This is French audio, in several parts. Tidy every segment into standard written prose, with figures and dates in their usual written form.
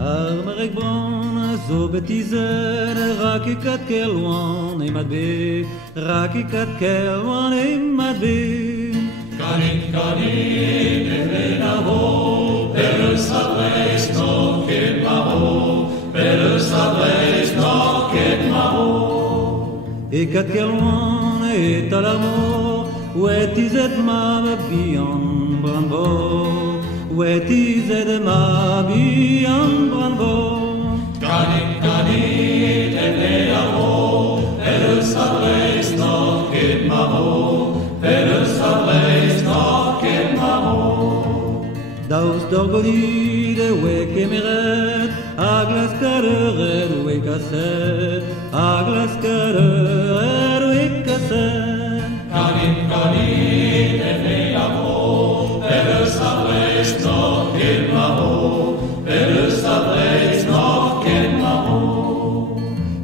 Armerek bron, zo betizen, rakikat kelwan imadbe, rakikat kelwan imadbe. Kanit evenavo, per sabres no ket mavo, per sabres no ket mavo. Ikat kelwan et alamo, wet izet ma bian branbo, wet izet ma bian branbo. Kanit evenavo, per sabres no ket mavo, per sabres no ket mavo. Daus dorgoni de we kemeret, aglas kaderet we kaset, aglas kaderet we kaset. Kanit evenavo, per sabres no ket mavo, per sabres no ket mavo.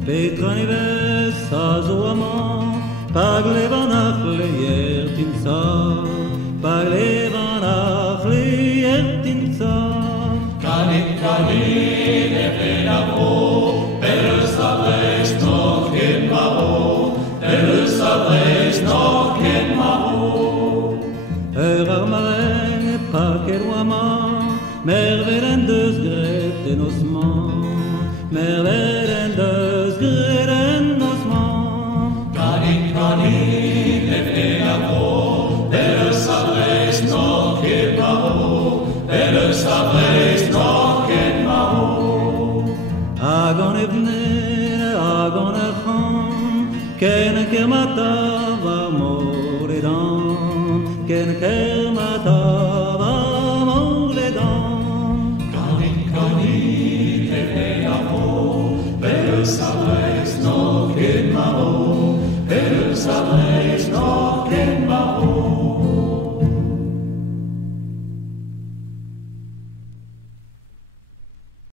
Petran ives azoaman, paglevanach leyer timsa, paglevanach leyer timsa. Kanit evenavo, per sabres no ket mavo, per sabres no ket mavo. Armareng pakeroaman, mervelen deus gret en osman, mervelen deus gret en osman. Kanit evenavo, per sabres no ket mavo, per sabres no ket mavo. Agon evnen, agon echon, ken kermatav amor ledan, ken kermatav amor ledan. Kanit evenavo, per sabres no ket mavo, per sabres no